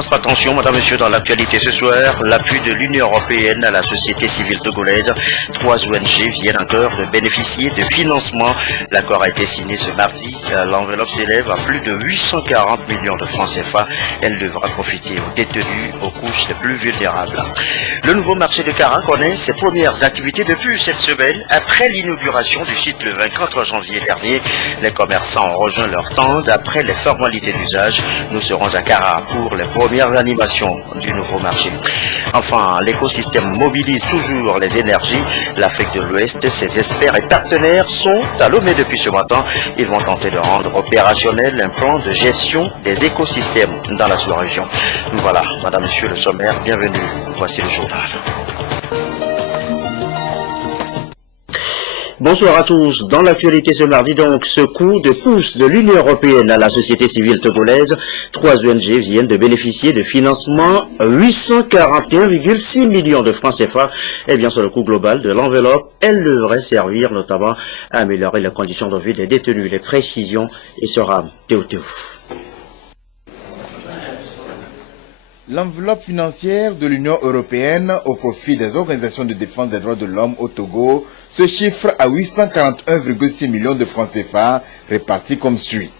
votre attention, madame, monsieur, dans l'actualité ce soir. L'appui de l'Union européenne à la société civile togolaise. 3 ONG viennent encore de bénéficier de financement. L'accord a été signé ce mardi. L'enveloppe s'élève à plus de 840 millions de francs CFA. Elle devra profiter aux détenus, aux couches les plus vulnérables. Le nouveau marché de Kara connaît ses premières activités depuis cette semaine. Après l'inauguration du site le 24 janvier dernier, les commerçants ont rejoint leur stand. Après les formalités d'usage, nous serons à Kara pour les premières animations du nouveau marché. Enfin, l'écosystème mobilise toujours les énergies. L'Afrique de l'Ouest, ses experts et partenaires sont à Lomé depuis ce matin. Ils vont tenter de rendre opérationnel un plan de gestion des écosystèmes dans la sous-région. Voilà, madame, monsieur, le sommaire, bienvenue. Voici le journal. Bonsoir à tous. Dans l'actualité ce mardi, donc, ce coup de pouce de l'Union européenne à la société civile togolaise, 3 ONG viennent de bénéficier de financement 841,6 millions de francs CFA. Eh bien, sur le coût global de l'enveloppe, elle devrait servir notamment à améliorer les conditions de vie des détenus. Les précisions, et sera Théo. L'enveloppe financière de l'Union européenne au profit des organisations de défense des droits de l'homme au Togo se chiffre à 841,6 millions de francs CFA répartis comme suit.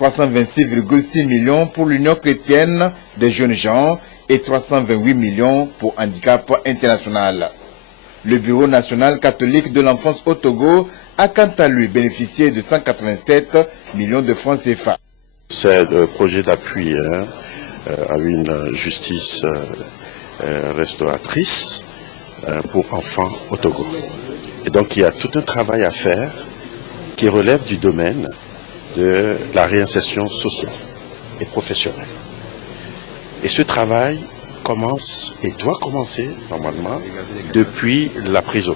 326,6 millions pour l'Union chrétienne des jeunes gens et 328 millions pour Handicap International. Le Bureau national catholique de l'enfance au Togo a quant à lui bénéficié de 187 millions de francs CFA. C'est le projet d'appui à une justice restauratrice pour enfants au Togo. Et donc il y a tout un travail à faire qui relève du domaine de la réinsertion sociale et professionnelle. Et ce travail commence et doit commencer normalement depuis la prison.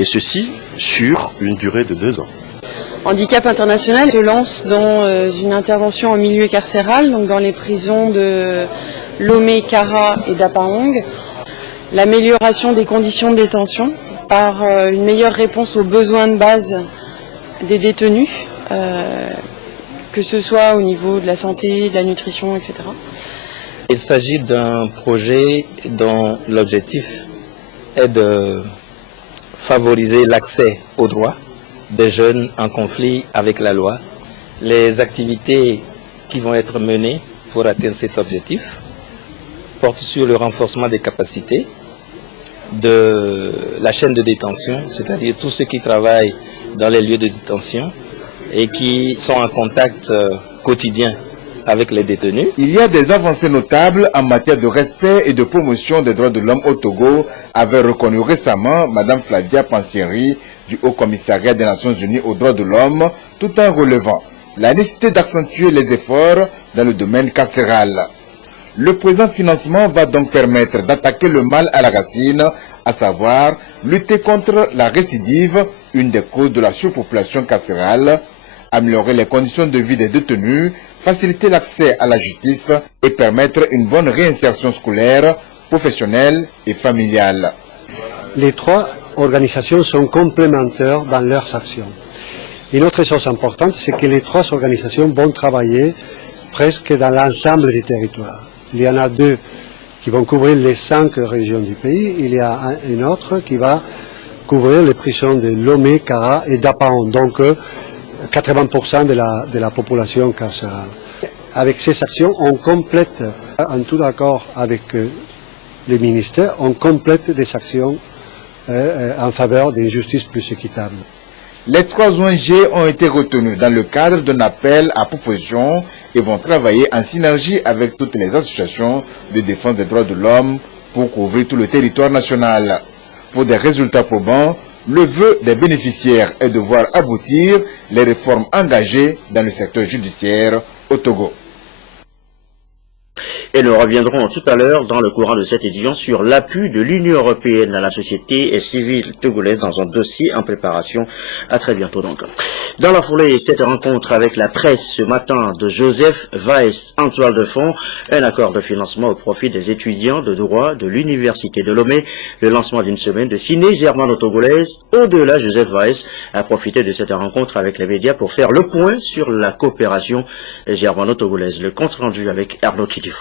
Et ceci sur une durée de 2 ans. Handicap International se lance dans une intervention en milieu carcéral, donc dans les prisons de Lomé, Kara et d'Apaong. L'amélioration des conditions de détention par une meilleure réponse aux besoins de base des détenus, que ce soit au niveau de la santé, de la nutrition, etc. Il s'agit d'un projet dont l'objectif est de favoriser l'accès aux droits des jeunes en conflit avec la loi. Les activités qui vont être menées pour atteindre cet objectif portent sur le renforcement des capacités de la chaîne de détention, c'est-à-dire tous ceux qui travaillent dans les lieux de détention et qui sont en contact quotidien avec les détenus. Il y a des avancées notables en matière de respect et de promotion des droits de l'homme au Togo, avait reconnu récemment Mme Flavia Pansieri du Haut Commissariat des Nations Unies aux droits de l'homme, tout en relevant la nécessité d'accentuer les efforts dans le domaine carcéral. Le présent financement va donc permettre d'attaquer le mal à la racine, à savoir lutter contre la récidive, une des causes de la surpopulation carcérale, améliorer les conditions de vie des détenus, faciliter l'accès à la justice et permettre une bonne réinsertion scolaire, professionnelle et familiale. Les 3 organisations sont complémentaires dans leurs actions. Une autre chose importante, c'est que les 3 organisations vont travailler presque dans l'ensemble des territoires. Il y en a 2 qui vont couvrir les 5 régions du pays. Il y a une autre qui va couvrir les prisons de Lomé, Kara et d'Apaon, donc 80% de la population carcérale. Avec ces actions, on complète, en tout accord avec les ministères, on complète des actions en faveur d'une justice plus équitable. Les 3 ONG ont été retenus dans le cadre d'un appel à proposition et vont travailler en synergie avec toutes les associations de défense des droits de l'homme pour couvrir tout le territoire national. Pour des résultats probants, le vœu des bénéficiaires est de voir aboutir les réformes engagées dans le secteur judiciaire au Togo. Et nous reviendrons tout à l'heure dans le courant de cette édition sur l'appui de l'Union européenne à la société civile togolaise dans un dossier en préparation. À très bientôt donc. Dans la foulée, cette rencontre avec la presse ce matin de Joseph Weiss en toile de fond, un accord de financement au profit des étudiants de droit de l'Université de Lomé, le lancement d'une semaine de ciné germano-togolaise. Au-delà, Joseph Weiss a profité de cette rencontre avec les médias pour faire le point sur la coopération germano-togolaise. Le compte rendu avec Arnaud Kidou.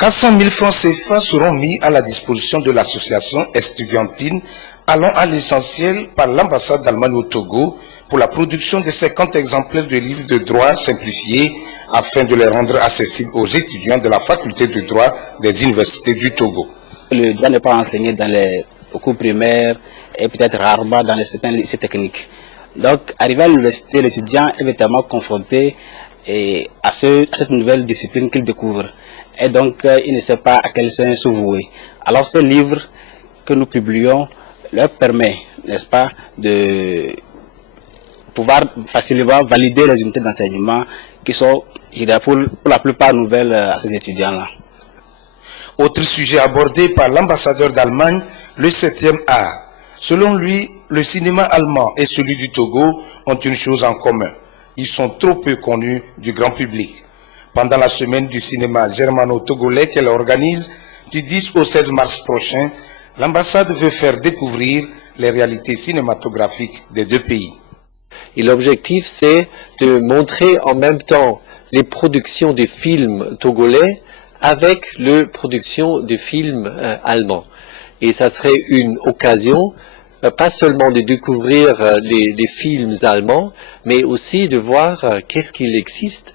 400 000 francs CFA seront mis à la disposition de l'association estudiantine allant à l'essentiel par l'ambassade d'Allemagne au Togo pour la production de 50 exemplaires de livres de droit simplifiés afin de les rendre accessibles aux étudiants de la faculté de droit des universités du Togo. Le droit n'est pas enseigné dans les cours primaires et peut-être rarement dans certains lycées techniques. Donc, arrivé à l'université, l'étudiant est véritablement confronté à cette nouvelle discipline qu'il découvre. Et donc, il ne sait pas à quel sens se vouer. Alors, ce livre que nous publions leur permet, n'est-ce pas, de pouvoir facilement valider les unités d'enseignement qui sont, je dirais, pour la plupart nouvelles à ces étudiants-là. Autre sujet abordé par l'ambassadeur d'Allemagne, le 7e art. Selon lui, le cinéma allemand et celui du Togo ont une chose en commun. Ils sont trop peu connus du grand public. Pendant la semaine du cinéma germano-togolais qu'elle organise du 10 au 16 mars prochain, l'ambassade veut faire découvrir les réalités cinématographiques des deux pays. Et l'objectif, c'est de montrer en même temps les productions de films togolais avec les productions de films allemands. Et ça serait une occasion, pas seulement de découvrir les films allemands, mais aussi de voir qu'est-ce qu'il existe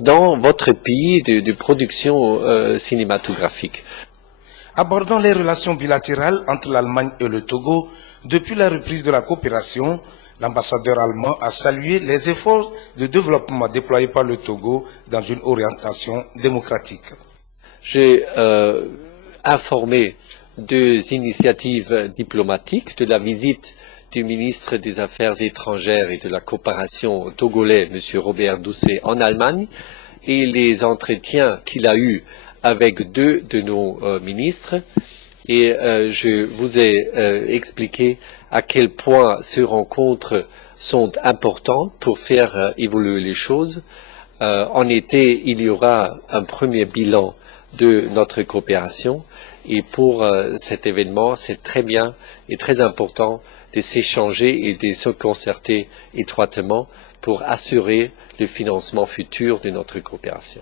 dans votre pays de production cinématographique. Abordons les relations bilatérales entre l'Allemagne et le Togo. Depuis la reprise de la coopération, l'ambassadeur allemand a salué les efforts de développement déployés par le Togo dans une orientation démocratique. J'ai informé deux initiatives diplomatiques de la visite du ministre des Affaires étrangères et de la coopération togolais, M. Robert Doucet, en Allemagne, et les entretiens qu'il a eus avec deux de nos ministres. Et je vous ai expliqué à quel point ces rencontres sont importantes pour faire évoluer les choses. En été, il y aura un premier bilan de notre coopération. Et pour cet événement, c'est très bien et très important de s'échanger et de se concerter étroitement pour assurer le financement futur de notre coopération.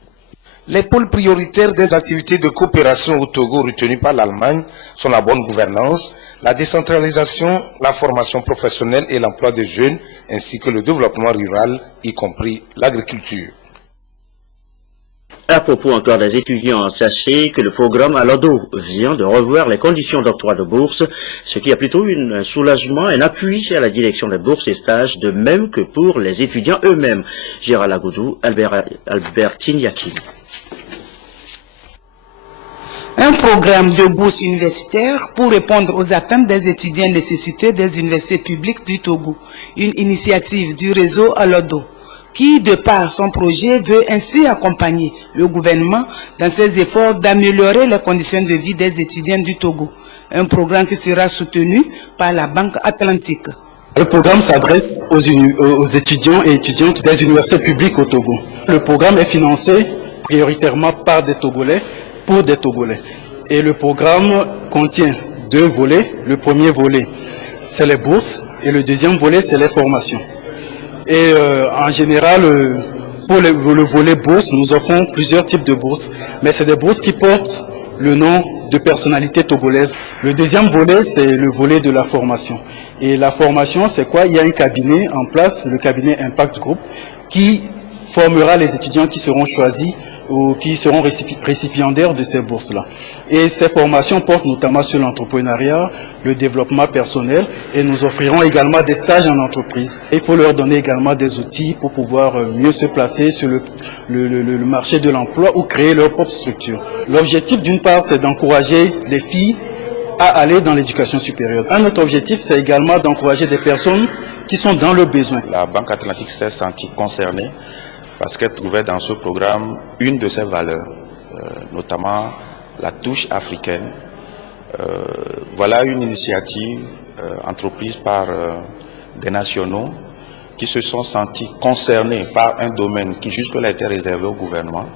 Les pôles prioritaires des activités de coopération au Togo retenues par l'Allemagne sont la bonne gouvernance, la décentralisation, la formation professionnelle et l'emploi des jeunes, ainsi que le développement rural, y compris l'agriculture. À propos encore des étudiants, sachez que le programme Alodo vient de revoir les conditions d'octroi de bourse, ce qui a plutôt un soulagement, un appui à la direction des bourses et stages, de même que pour les étudiants eux-mêmes. Gérald Agoudou, Albertine Yakin. Un programme de bourse universitaire pour répondre aux attentes des étudiants nécessités des universités publiques du Togo. Une initiative du réseau Alodo, qui, de par son projet, veut ainsi accompagner le gouvernement dans ses efforts d'améliorer les conditions de vie des étudiants du Togo. Un programme qui sera soutenu par la Banque Atlantique. Le programme s'adresse aux étudiants et étudiantes des universités publiques au Togo. Le programme est financé prioritairement par des Togolais pour des Togolais. Et le programme contient deux volets. Le premier volet, c'est les bourses, et le deuxième volet, c'est les formations. Et en général, pour le volet bourse, nous offrons plusieurs types de bourses, mais c'est des bourses qui portent le nom de personnalités togolaises. Le deuxième volet, c'est le volet de la formation. Et la formation, c'est quoi? Il y a un cabinet en place, le cabinet Impact Group, qui formera les étudiants qui seront choisis ou qui seront récipiendaires de ces bourses-là. Et ces formations portent notamment sur l'entrepreneuriat, le développement personnel, et nous offrirons également des stages en entreprise. Il faut leur donner également des outils pour pouvoir mieux se placer sur le marché de l'emploi ou créer leur propre structure. L'objectif, d'une part, c'est d'encourager les filles à aller dans l'éducation supérieure. Un autre objectif, c'est également d'encourager des personnes qui sont dans le besoin. La Banque Atlantique s'est sentie concernée parce qu'elle trouvait dans ce programme une de ses valeurs, notamment la touche africaine. Voilà une initiative entreprise par des nationaux qui se sont sentis concernés par un domaine qui jusque-là était réservé au gouvernement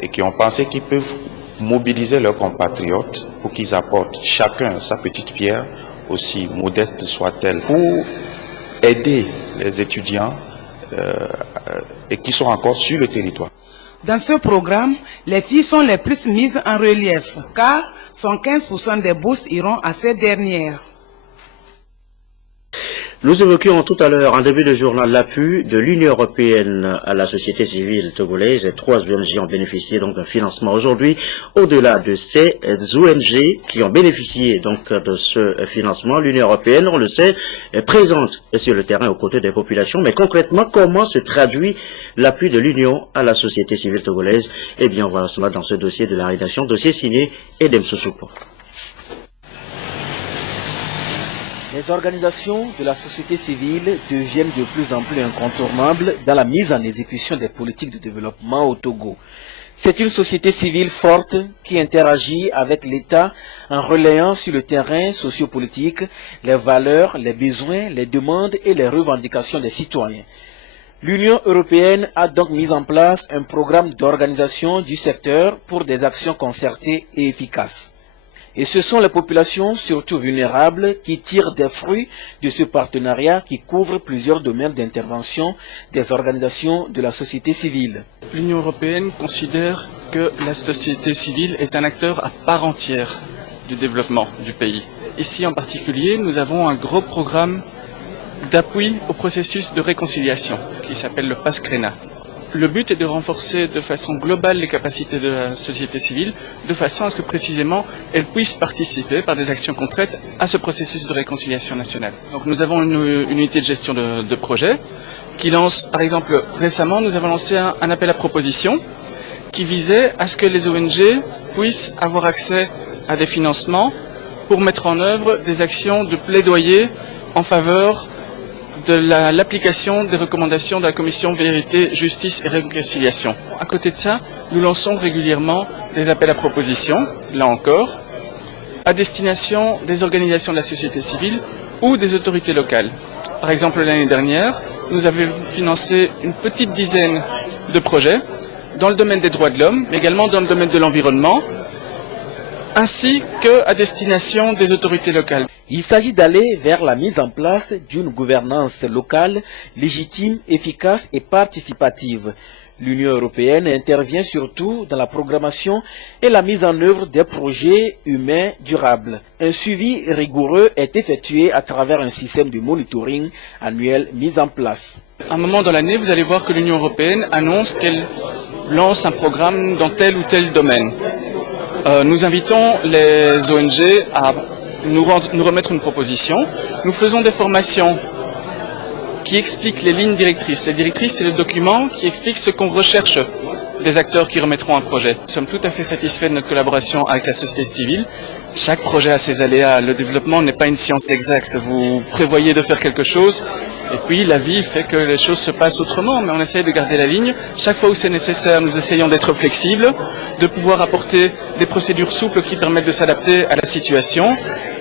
et qui ont pensé qu'ils peuvent mobiliser leurs compatriotes pour qu'ils apportent chacun sa petite pierre, aussi modeste soit-elle, pour aider les étudiants et qui sont encore sur le territoire. Dans ce programme, les filles sont les plus mises en relief, car 115% des bourses iront à ces dernières. Nous évoquions tout à l'heure, en début de journal, l'appui de l'Union européenne à la société civile togolaise. Et 3 ONG ont bénéficié donc d'un financement aujourd'hui. Au-delà de ces ONG qui ont bénéficié donc de ce financement, l'Union européenne, on le sait, est présente sur le terrain aux côtés des populations. Mais concrètement, comment se traduit l'appui de l'Union à la société civile togolaise? Eh bien, on va cela dans ce dossier de la rédaction, dossier signé Edem Sousoupo. Les organisations de la société civile deviennent de plus en plus incontournables dans la mise en exécution des politiques de développement au Togo. C'est une société civile forte qui interagit avec l'État en relayant sur le terrain sociopolitique les valeurs, les besoins, les demandes et les revendications des citoyens. L'Union européenne a donc mis en place un programme d'organisation du secteur pour des actions concertées et efficaces. Et ce sont les populations, surtout vulnérables, qui tirent des fruits de ce partenariat qui couvre plusieurs domaines d'intervention des organisations de la société civile. L'Union européenne considère que la société civile est un acteur à part entière du développement du pays. Ici en particulier, nous avons un gros programme d'appui au processus de réconciliation qui s'appelle le PASCRENA. Le but est de renforcer de façon globale les capacités de la société civile, de façon à ce que précisément elle puisse participer par des actions concrètes à ce processus de réconciliation nationale. Donc nous avons une unité de gestion de projet qui lance, par exemple récemment nous avons lancé un appel à propositions qui visait à ce que les ONG puissent avoir accès à des financements pour mettre en œuvre des actions de plaidoyer en faveur de l'application des recommandations de la Commission Vérité, Justice et Réconciliation. À côté de ça, nous lançons régulièrement des appels à propositions, là encore, à destination des organisations de la société civile ou des autorités locales. Par exemple, l'année dernière, nous avions financé une petite dizaine de projets dans le domaine des droits de l'homme, mais également dans le domaine de l'environnement, ainsi qu'à destination des autorités locales. Il s'agit d'aller vers la mise en place d'une gouvernance locale légitime, efficace et participative. L'Union européenne intervient surtout dans la programmation et la mise en œuvre des projets humains durables. Un suivi rigoureux est effectué à travers un système de monitoring annuel mis en place. À un moment dans l'année, vous allez voir que l'Union européenne annonce qu'elle lance un programme dans tel ou tel domaine. Nous invitons les ONG à nous remettre une proposition. Nous faisons des formations qui expliquent les lignes directrices. Les directrices, c'est le document qui explique ce qu'on recherche des acteurs qui remettront un projet. Nous sommes tout à fait satisfaits de notre collaboration avec la société civile. Chaque projet a ses aléas. Le développement n'est pas une science exacte. Vous prévoyez de faire quelque chose, et puis la vie fait que les choses se passent autrement, mais on essaye de garder la ligne. Chaque fois où c'est nécessaire, nous essayons d'être flexibles, de pouvoir apporter des procédures souples qui permettent de s'adapter à la situation.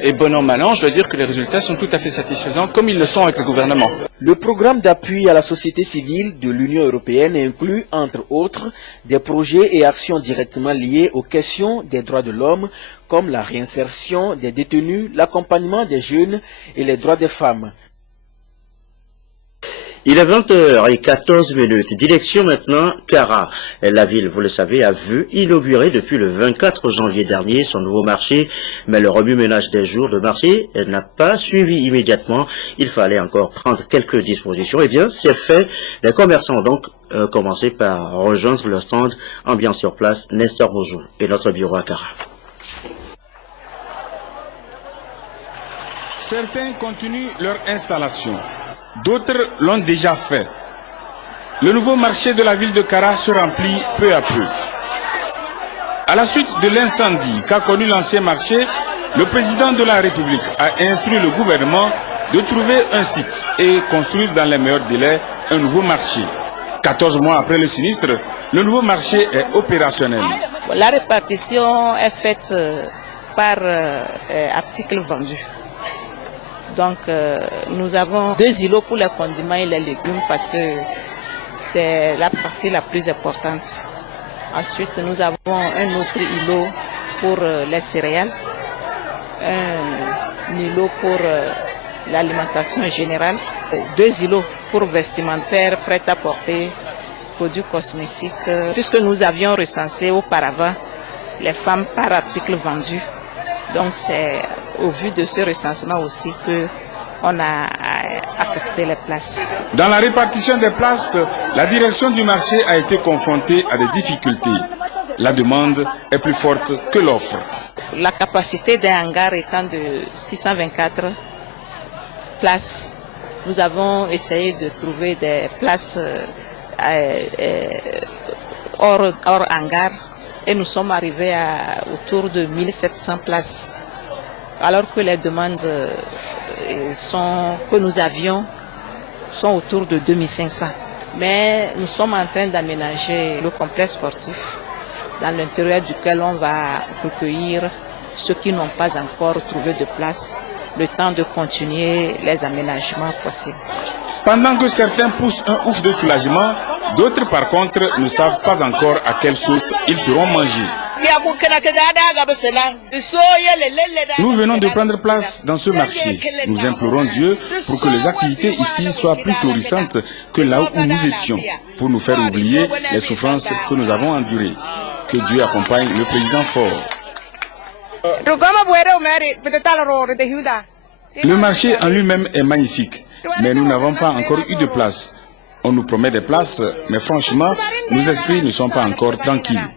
Et bon an, mal an, je dois dire que les résultats sont tout à fait satisfaisants, comme ils le sont avec le gouvernement. Le programme d'appui à la société civile de l'Union européenne inclut, entre autres, des projets et actions directement liés aux questions des droits de l'homme, comme la réinsertion des détenus, l'accompagnement des jeunes et les droits des femmes. Il est 20h14. Direction maintenant Kara. La ville, vous le savez, a vu inaugurer depuis le 24 janvier dernier son nouveau marché, mais le remue-ménage des jours de marché n'a pas suivi immédiatement. Il fallait encore prendre quelques dispositions. Eh bien, c'est fait. Les commerçants ont donc commencé par rejoindre le stand ambiance sur place. Nestor Bozou et notre bureau à Kara. Certains continuent leur installation. D'autres l'ont déjà fait. Le nouveau marché de la ville de Kara se remplit peu à peu. À la suite de l'incendie qu'a connu l'ancien marché, le président de la République a instruit le gouvernement de trouver un site et construire dans les meilleurs délais un nouveau marché. 14 mois après le sinistre, le nouveau marché est opérationnel. La répartition est faite par article vendu. Donc nous avons 2 îlots pour les condiments et les légumes parce que c'est la partie la plus importante. Ensuite, nous avons un autre îlot pour les céréales, un îlot pour l'alimentation générale, 2 îlots pour vestimentaire, prêt-à-porter, produits cosmétiques, puisque nous avions recensé auparavant les femmes par article vendu. Donc c'est au vu de ce recensement aussi que on a affecté les places. Dans la répartition des places, la direction du marché a été confrontée à des difficultés. La demande est plus forte que l'offre. La capacité d'un hangar étant de 624 places, nous avons essayé de trouver des places hors hangar et nous sommes arrivés à autour de 1700 places. Alors que les demandes que nous avions sont autour de 2500. Mais nous sommes en train d'aménager le complexe sportif dans l'intérieur duquel on va recueillir ceux qui n'ont pas encore trouvé de place, le temps de continuer les aménagements possibles. Pendant que certains poussent un ouf de soulagement, d'autres par contre ne savent pas encore à quelle sauce ils seront mangés. Nous venons de prendre place dans ce marché. Nous implorons Dieu pour que les activités ici soient plus florissantes que là où nous étions, pour nous faire oublier les souffrances que nous avons endurées. Que Dieu accompagne le président fort. Le marché en lui-même est magnifique, mais nous n'avons pas encore eu de place. On nous promet des places, mais franchement, nos esprits ne sont pas encore tranquilles.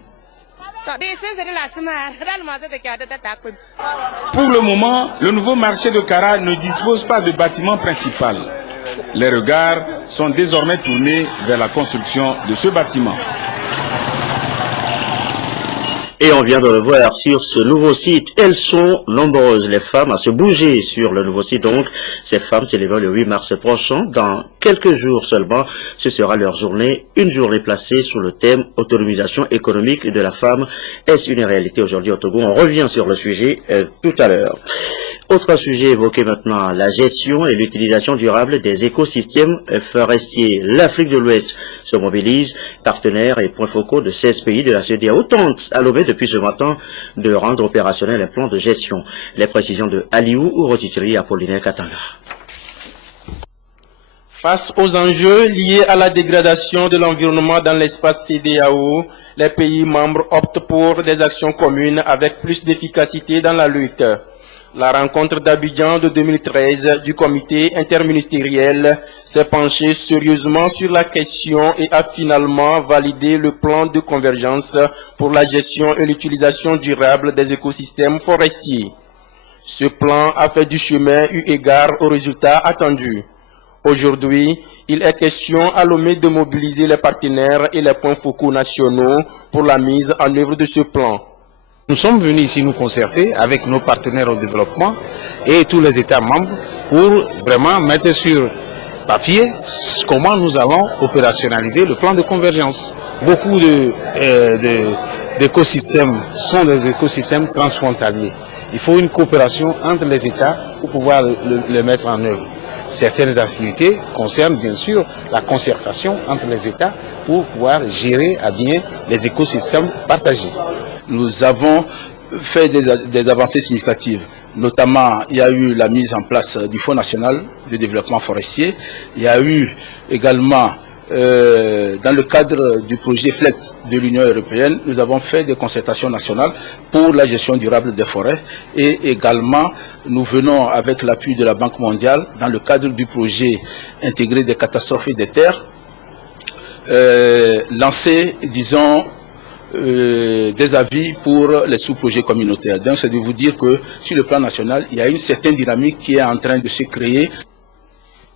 Pour le moment, le nouveau marché de Kara ne dispose pas de bâtiment principal. Les regards sont désormais tournés vers la construction de ce bâtiment. Et on vient de le voir sur ce nouveau site. Elles sont nombreuses, les femmes, à se bouger sur le nouveau site. Donc, ces femmes célébrent le 8 mars prochain. Dans quelques jours seulement, ce sera leur journée. Une journée placée sous le thème autonomisation économique de la femme. Est-ce une réalité aujourd'hui au Togo? On revient sur le sujet tout à l'heure. Autre sujet évoqué maintenant, la gestion et l'utilisation durable des écosystèmes forestiers. L'Afrique de l'Ouest se mobilise, partenaires et points focaux de 16 pays de la CEDEAO tentent à l'aube depuis ce matin de rendre opérationnel les plans de gestion. Les précisions de Aliou ou Rotitiri Apollinaire Katanga. Face aux enjeux liés à la dégradation de l'environnement dans l'espace CEDEAO, les pays membres optent pour des actions communes avec plus d'efficacité dans la lutte. La rencontre d'Abidjan de 2013 du comité interministériel s'est penchée sérieusement sur la question et a finalement validé le plan de convergence pour la gestion et l'utilisation durable des écosystèmes forestiers. Ce plan a fait du chemin eu égard aux résultats attendus. Aujourd'hui, il est question à Lomé de mobiliser les partenaires et les points focaux nationaux pour la mise en œuvre de ce plan. Nous sommes venus ici nous concerter avec nos partenaires au développement et tous les États membres pour vraiment mettre sur papier comment nous allons opérationnaliser le plan de convergence. Beaucoup d'écosystèmes sont des écosystèmes transfrontaliers. Il faut une coopération entre les États pour pouvoir le mettre en œuvre. Certaines activités concernent bien sûr la concertation entre les États pour pouvoir gérer à bien les écosystèmes partagés. Nous avons fait des avancées significatives. Notamment, il y a eu la mise en place du Fonds national de développement forestier. Il y a eu également, dans le cadre du projet FLEX de l'Union européenne, nous avons fait des concertations nationales pour la gestion durable des forêts. Et également, nous venons avec l'appui de la Banque mondiale, dans le cadre du projet intégré des catastrophes et des terres, lancer, disons, des avis pour les sous-projets communautaires. Donc c'est de vous dire que sur le plan national, il y a une certaine dynamique qui est en train de se créer.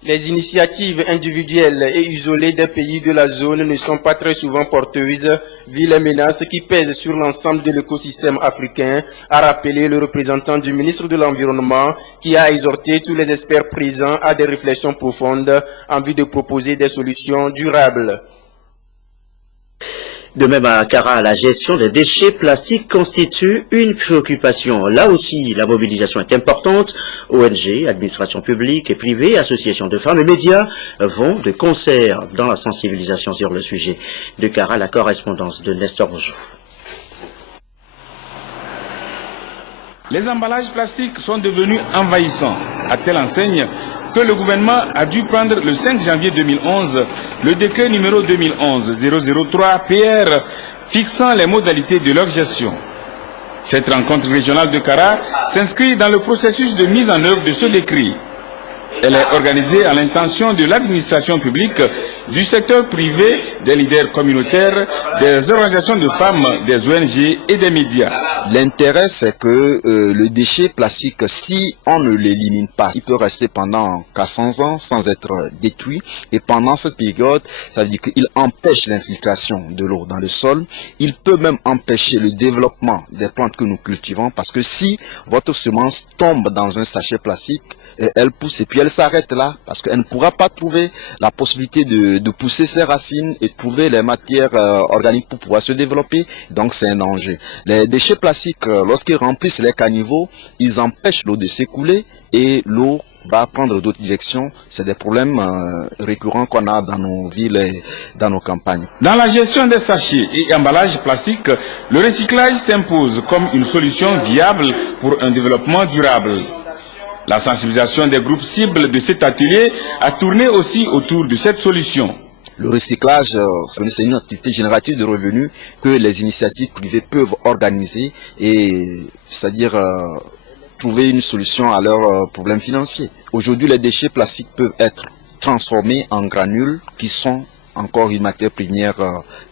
Les initiatives individuelles et isolées des pays de la zone ne sont pas très souvent porteuses, vu les menaces qui pèsent sur l'ensemble de l'écosystème africain, a rappelé le représentant du ministre de l'Environnement, qui a exhorté tous les experts présents à des réflexions profondes en vue de proposer des solutions durables. De même à Kara, la gestion des déchets plastiques constitue une préoccupation. Là aussi, la mobilisation est importante. ONG, administration publique et privée, associations de femmes et médias vont de concert dans la sensibilisation sur le sujet. De Kara, la correspondance de Nestor Boujou. Les emballages plastiques sont devenus envahissants, à telle enseigne que le gouvernement a dû prendre le 5 janvier 2011 le décret numéro 2011-003 PR fixant les modalités de leur gestion. Cette rencontre régionale de Kara s'inscrit dans le processus de mise en œuvre de ce décret. Elle est organisée à l'intention de l'administration publique, du secteur privé, des leaders communautaires, des organisations de femmes, des ONG et des médias. L'intérêt, c'est que le déchet plastique, si on ne l'élimine pas, il peut rester pendant 400 ans sans être détruit. Et pendant cette période, ça veut dire qu'il empêche l'infiltration de l'eau dans le sol. Il peut même empêcher le développement des plantes que nous cultivons, parce que si votre semence tombe dans un sachet plastique, elle pousse et puis elle s'arrête là parce qu'elle ne pourra pas trouver la possibilité de pousser ses racines et trouver les matières organiques pour pouvoir se développer. Donc c'est un danger. Les déchets plastiques, lorsqu'ils remplissent les caniveaux, ils empêchent l'eau de s'écouler et l'eau va prendre d'autres directions. C'est des problèmes récurrents qu'on a dans nos villes et dans nos campagnes. Dans la gestion des sachets et emballages plastiques, le recyclage s'impose comme une solution viable pour un développement durable. La sensibilisation des groupes cibles de cet atelier a tourné aussi autour de cette solution. Le recyclage, c'est une activité génératrice de revenus que les initiatives privées peuvent organiser et c'est-à-dire trouver une solution à leurs problèmes financiers. Aujourd'hui, les déchets plastiques peuvent être transformés en granules qui sont encore une matière première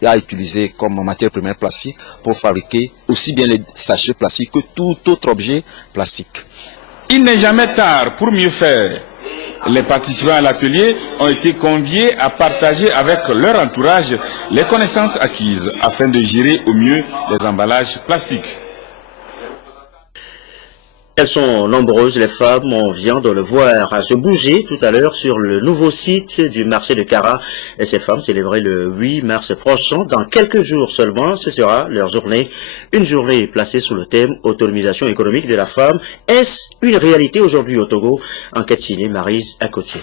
à utiliser comme matière première plastique pour fabriquer aussi bien les sachets plastiques que tout autre objet plastique. Il n'est jamais tard pour mieux faire. Les participants à l'atelier ont été conviés à partager avec leur entourage les connaissances acquises afin de gérer au mieux les emballages plastiques. Elles sont nombreuses, les femmes, on vient de le voir à se bouger tout à l'heure sur le nouveau site du marché de Kara. Et ces femmes célébreraient le 8 mars prochain. Dans quelques jours seulement, ce sera leur journée. Une journée placée sous le thème autonomisation économique de la femme. Est-ce une réalité aujourd'hui au Togo? Enquête signée Maryse Akotier.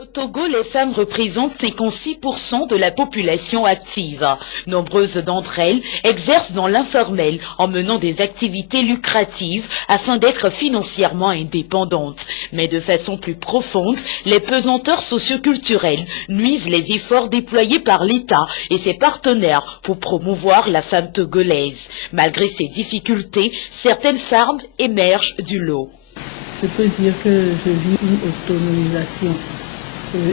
Au Togo, les femmes représentent 56% de la population active. Nombreuses d'entre elles exercent dans l'informel en menant des activités lucratives afin d'être financièrement indépendantes. Mais de façon plus profonde, les pesanteurs socioculturelles nuisent les efforts déployés par l'État et ses partenaires pour promouvoir la femme togolaise. Malgré ces difficultés, certaines femmes émergent du lot. Je peux dire que je vis une autonomisation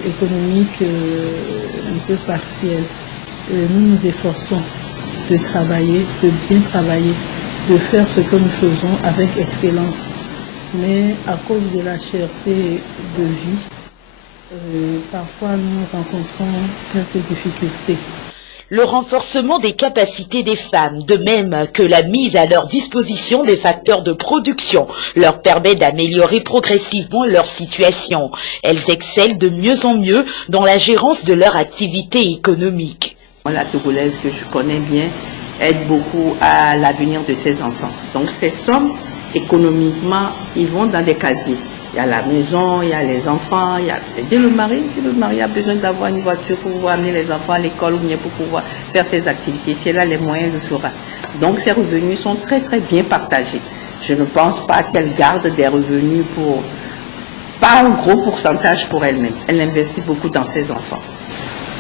économique un peu partielle. Nous nous efforçons de travailler, de bien travailler, de faire ce que nous faisons avec excellence. Mais à cause de la cherté de vie, parfois nous rencontrons quelques difficultés. Le renforcement des capacités des femmes, de même que la mise à leur disposition des facteurs de production, leur permet d'améliorer progressivement leur situation. Elles excellent de mieux en mieux dans la gérance de leur activité économique. La Togolaise que je connais bien aide beaucoup à l'avenir de ses enfants. Donc ces sommes, économiquement, ils vont dans des casiers. Il y a la maison, il y a les enfants, il y a le mari a besoin d'avoir une voiture pour pouvoir amener les enfants à l'école ou bien pour pouvoir faire ses activités. C'est là les moyens le fera. Donc ces revenus sont très très bien partagés. Je ne pense pas qu'elle garde des revenus pour, pas un gros pourcentage pour elle-même. Elle investit beaucoup dans ses enfants.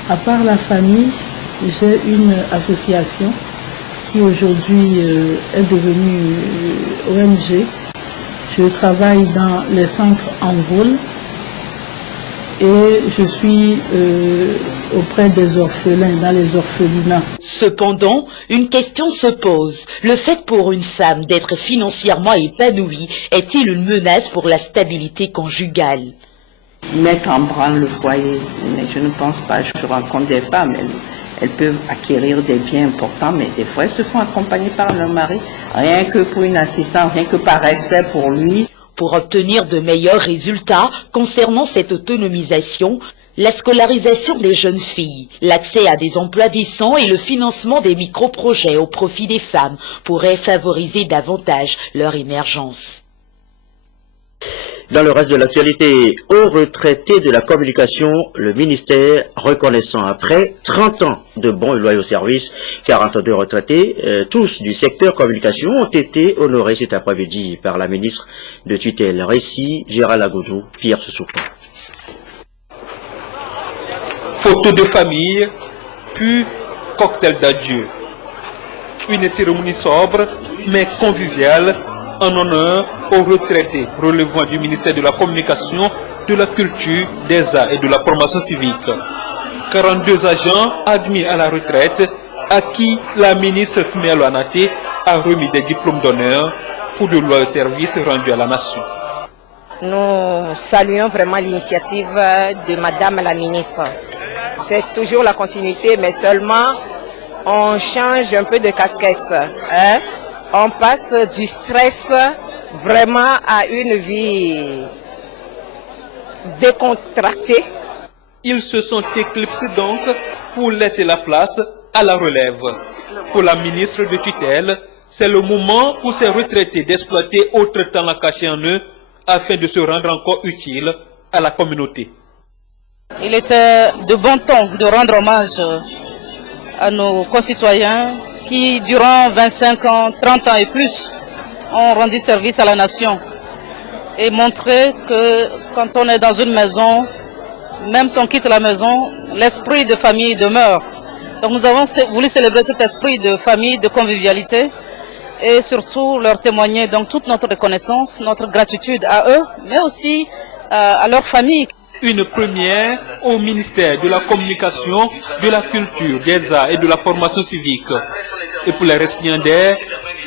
À part la famille, j'ai une association qui aujourd'hui est devenue ONG. Je travaille dans les centres en vol et je suis auprès des orphelins, dans les orphelinats. Cependant, une question se pose. Le fait pour une femme d'être financièrement épanouie est-il une menace pour la stabilité conjugale? Mettre en branle le foyer, mais je ne pense pas. Je rencontre des femmes, elles peuvent acquérir des biens importants, mais des fois elles se font accompagner par leur mari, rien que pour une assistance, rien que par respect pour lui. Pour obtenir de meilleurs résultats concernant cette autonomisation, La scolarisation des jeunes filles, l'accès à des emplois décents et le financement des micro-projets au profit des femmes pourraient favoriser davantage leur émergence. Dans le reste de l'actualité, aux retraités de la communication, le ministère reconnaissant après 30 ans de bons et loyaux services, 42 retraités, tous du secteur communication, ont été honorés cet après-midi par la ministre de tutelle. Récit, Gérald Agoudou, Pierre Soussoupan. Photo de famille, puis cocktail d'adieu. Une cérémonie sobre, mais conviviale, en honneur aux retraités relevant du ministère de la Communication, de la Culture, des Arts et de la Formation civique. 42 agents admis à la retraite, à qui la ministre Khmelo Anaté a remis des diplômes d'honneur pour de loyaux services rendus à la nation. Nous saluons vraiment l'initiative de Madame la ministre. C'est toujours la continuité, mais seulement on change un peu de casquette. On passe du stress vraiment à une vie décontractée. Ils se sont éclipsés donc pour laisser la place à la relève. Pour la ministre de tutelle, c'est le moment pour ces retraités d'exploiter autre talent caché en eux afin de se rendre encore utile à la communauté. Il était de bon ton de rendre hommage à nos concitoyens qui, durant 25 ans, 30 ans et plus, ont rendu service à la nation et montrer que quand on est dans une maison, même si on quitte la maison, l'esprit de famille demeure. Donc nous avons voulu célébrer cet esprit de famille, de convivialité et surtout leur témoigner donc toute notre reconnaissance, notre gratitude à eux, mais aussi à leur famille. Une première au ministère de la Communication, de la Culture, des Arts et de la Formation civique. Et pour les récipiendaires,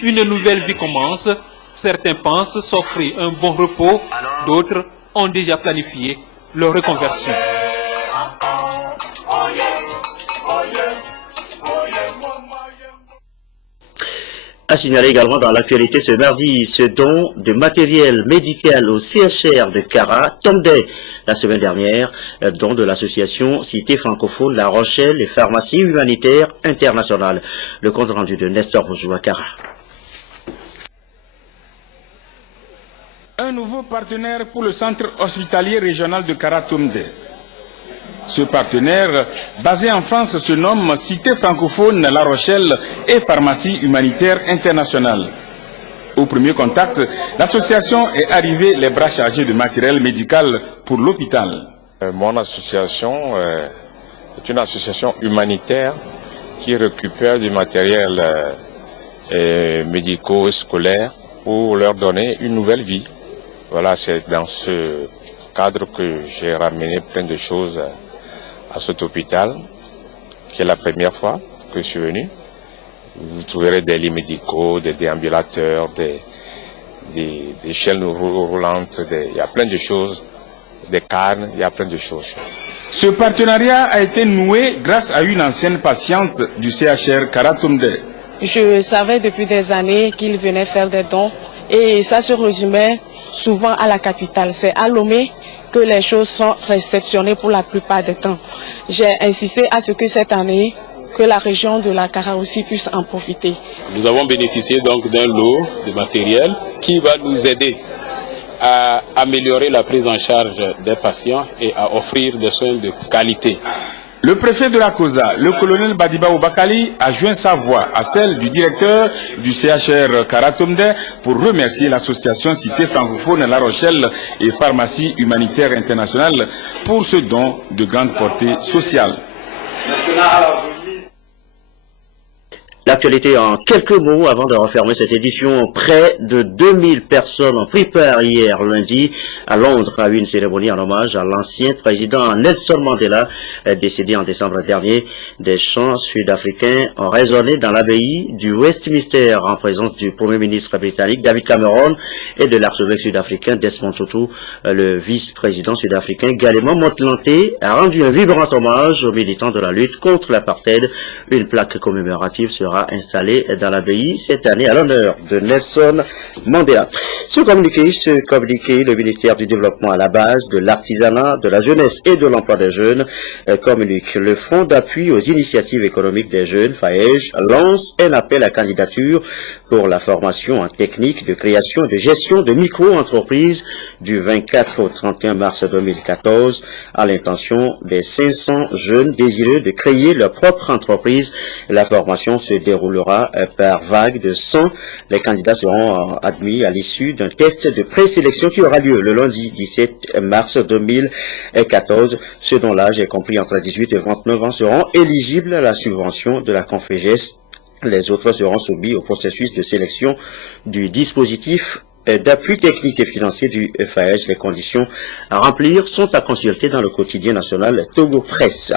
une nouvelle vie commence. Certains pensent s'offrir un bon repos, d'autres ont déjà planifié leur reconversion. À signaler également dans l'actualité ce mardi ce don de matériel médical au CHR de Kara, Tomdé, la semaine dernière, don de l'association Cité francophone La Rochelle et Pharmacie humanitaire internationale. Le compte rendu de Nestor Roujou à Kara. Un nouveau partenaire pour le centre hospitalier régional de Kara Tomdé. Ce partenaire, basé en France, se nomme Cité francophone La Rochelle et Pharmacie humanitaire internationale. Au premier contact, l'association est arrivée les bras chargés de matériel médical pour l'hôpital. Mon association est une association humanitaire qui récupère du matériel médico et scolaire pour leur donner une nouvelle vie. Voilà, c'est dans ce cadre que j'ai ramené plein de choses à cet hôpital, qui est la première fois que je suis venu. Vous trouverez des lits médicaux, des déambulateurs, des chaînes roulantes, il y a plein de choses, des cannes, il y a plein de choses. Ce partenariat a été noué grâce à une ancienne patiente du CHR Kara Tomdé. Je savais depuis des années qu'il venait faire des dons et ça se résumait souvent à la capitale. C'est à Lomé que les choses sont réceptionnées pour la plupart du temps. J'ai insisté à ce que cette année, que la région de la Kara aussi puisse en profiter. Nous avons bénéficié donc d'un lot de matériel qui va nous aider à améliorer la prise en charge des patients et à offrir des soins de qualité. Le préfet de la COSA, le colonel Badiba Oubakali, a joint sa voix à celle du directeur du CHR Kara Tomdé pour remercier l'association Cité francophone La Rochelle et Pharmacie humanitaire internationale pour ce don de grande portée sociale. L'actualité en quelques mots avant de refermer cette édition. Près de 2000 personnes ont pris part hier lundi à Londres à une cérémonie en hommage à l'ancien président Nelson Mandela, décédé en décembre dernier. Des chants sud-africains ont résonné dans l'abbaye du Westminster en présence du premier ministre britannique David Cameron et de l'archevêque sud-africain Desmond Tutu. Le vice-président sud-africain Galéman Motlanthe a rendu un vibrant hommage aux militants de la lutte contre l'apartheid. Une plaque commémorative sera sera installé dans l'abbaye cette année à l'honneur de Nelson Mandela. Ce communiqué, le ministère du Développement à la base de l'artisanat, de la jeunesse et de l'emploi des jeunes communique. Le Fonds d'appui aux initiatives économiques des jeunes, FAEJ, lance un appel à candidature pour la formation en technique de création et de gestion de micro-entreprises du 24 au 31 mars 2014 à l'intention des 500 jeunes désireux de créer leur propre entreprise. La formation se déroulera par vague de 100. Les candidats seront admis à l'issue d'un test de présélection qui aura lieu le lundi 17 mars 2014. Ceux dont l'âge est compris entre 18 et 29 ans seront éligibles à la subvention de la Confégès. Les autres seront soumis au processus de sélection du dispositif d'appui technique et financier du FAEJ. Les conditions à remplir sont à consulter dans le quotidien national Togo Presse.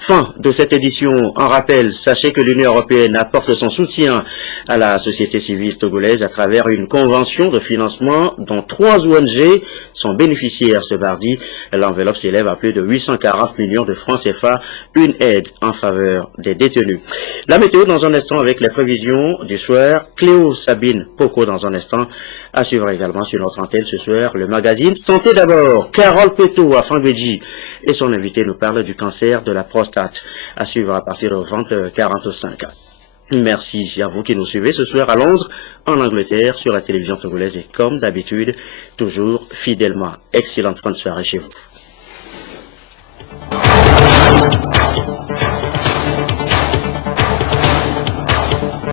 Fin de cette édition. En rappel, sachez que l'Union européenne apporte son soutien à la société civile togolaise à travers une convention de financement dont 3 ONG sont bénéficiaires ce mardi. L'enveloppe s'élève à plus de 840 millions de francs CFA, une aide en faveur des détenus. La météo dans un instant avec les prévisions du soir. Cléo Sabine Poco dans un instant. À suivre également sur notre antenne ce soir, le magazine Santé d'abord. Carole Peto à Fangbeji et son invité nous parle du cancer de la prostate. À suivre à partir de 20h45. Merci à vous qui nous suivez ce soir à Londres, en Angleterre, sur la télévision togolaise et comme d'habitude, toujours fidèlement. Excellente fin de soirée chez vous.